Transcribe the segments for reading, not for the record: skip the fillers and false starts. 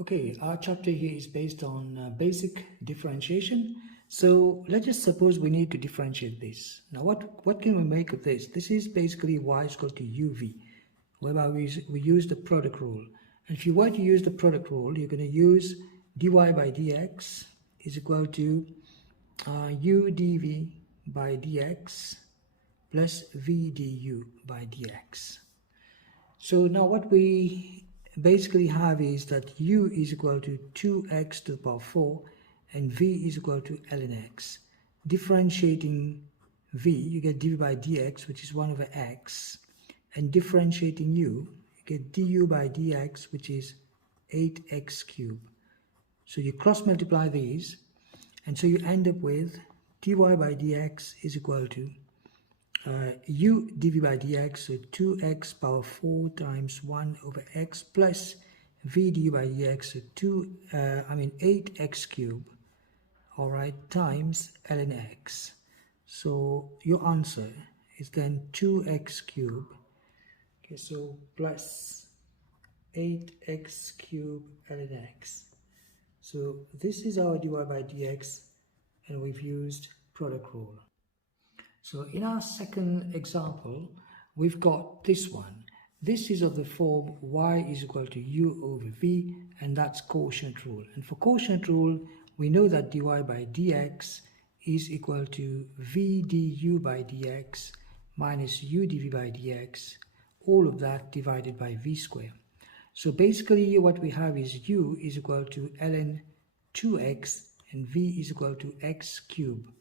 Okay, our chapter here is based on basic differentiation. So let's just suppose we need to differentiate this. Now what can we make of this? This is basically y is equal to uv, whereby we use the product rule. And if you were to use the product rule, you're going to use dy by dx is equal to u dv by dx plus v du by dx. So now what we basically have is that u is equal to 2x to the power 4 and v is equal to ln x. Differentiating v, you get dv by dx, which is 1 over x, and differentiating u, you get du by dx, which is 8x cubed. So you cross multiply these, and so you end up with dy by dx is equal to u dv by dx, so 2x power 4 times 1 over x plus v du by dx, so 8x cubed, all right, times ln x. So your answer is then 2x cubed, okay, so plus 8x cubed ln x. So this is our dy by dx, and we've used product rule. So in our second example, we've got this one. This is of the form y is equal to u over v, and that's quotient rule. And for quotient rule, we know that dy by dx is equal to v du by dx minus u dv by dx, all of that divided by v square. So basically what we have is u is equal to ln 2x and v is equal to x cubed,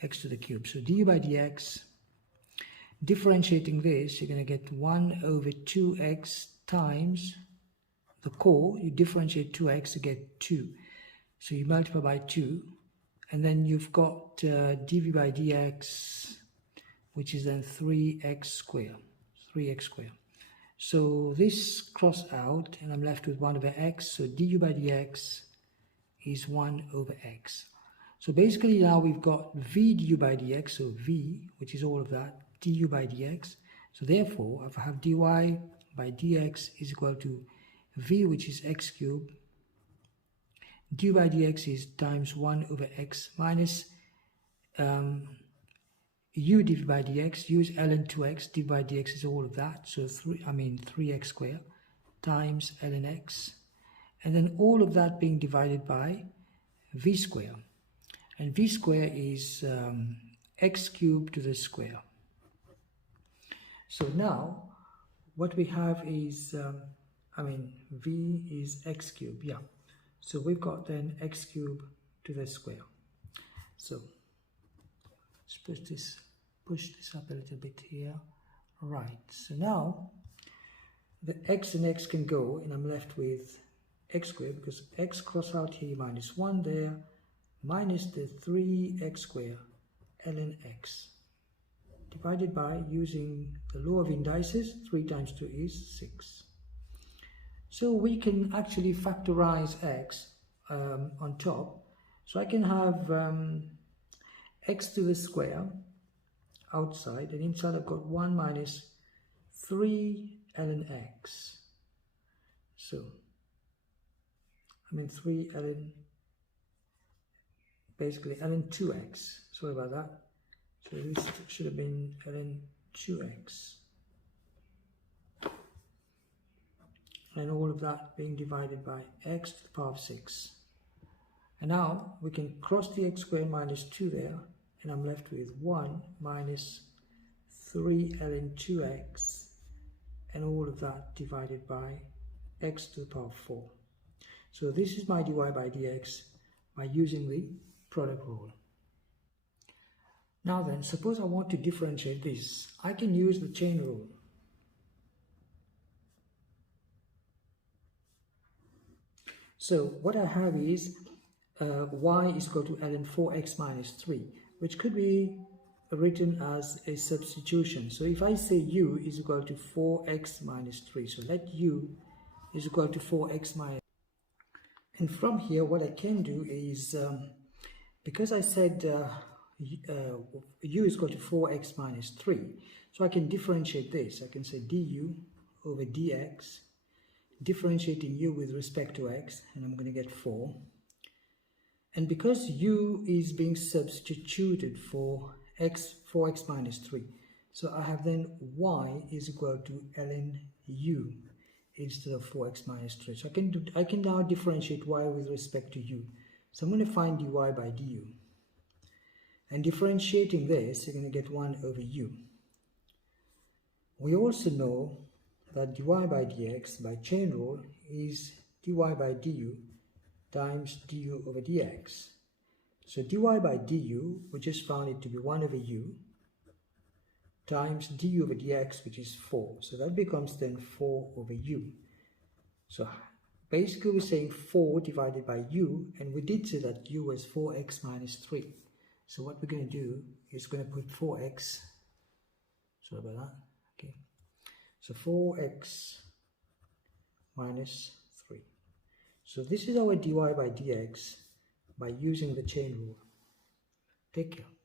x to the cube. So du by dx, differentiating this, you're going to get 1 over 2x times the core. You differentiate 2x to get 2. So you multiply by 2, and then you've got dv by dx, which is then 3x squared. 3x squared. So this cross out, and I'm left with 1 over x. So du by dx is 1 over x. So basically now we've got v du by dx, so v, which is all of that, du by dx. So therefore, if I have dy by dx is equal to v, which is x cubed, du by dx is times 1 over x minus u dv by dx, use ln 2x, dv by dx is all of that, so 3x squared times ln x, and then all of that being divided by v squared. And v square is x cubed to the square. So now what we have is, v is x cubed, yeah. So we've got then x cubed to the square. So let's push this up a little bit here. Right, so now the x and x can go, and I'm left with x squared, because x cross out here minus 1 there, minus the 3x squared ln x, divided by, using the law of indices, 3 times 2 is 6. So we can actually factorize x on top. So I can have x to the square outside, and inside I've got 1 minus 3 ln x. So 3 ln, basically ln 2x, sorry about that. So this should have been ln 2x. And all of that being divided by x to the power of 6. And now we can cross the x squared minus 2 there, and I'm left with 1 minus 3 ln 2x, and all of that divided by x to the power of 4. So this is my dy by dx by using the product rule. Now then, suppose I want to differentiate this. I can use the chain rule. So what I have is y is equal to ln 4x minus 3, which could be written as a substitution. So if I say u is equal to 4x minus 3, so let u is equal to 4x minus 3. And from here, what I can do is, because I said u is equal to 4x minus 3, so I can differentiate this. I can say du over dx differentiating u with respect to x, and I'm going to get 4. And because u is being substituted for x, 4x minus 3, so I have then y is equal to ln u instead of 4x minus 3. So I can now differentiate y with respect to u. So I'm going to find dy by du. And differentiating this, you're going to get 1 over u. We also know that dy by dx by chain rule is dy by du times du over dx. So dy by du, we just found it to be 1 over u times du over dx, which is 4. So that becomes then 4 over u. So basically we're saying 4 divided by u, and we did say that u was 4x minus 3. So what we're going to do is going to put 4x, sorry about that, okay. So 4x minus 3. So this is our dy by dx by using the chain rule. Take care.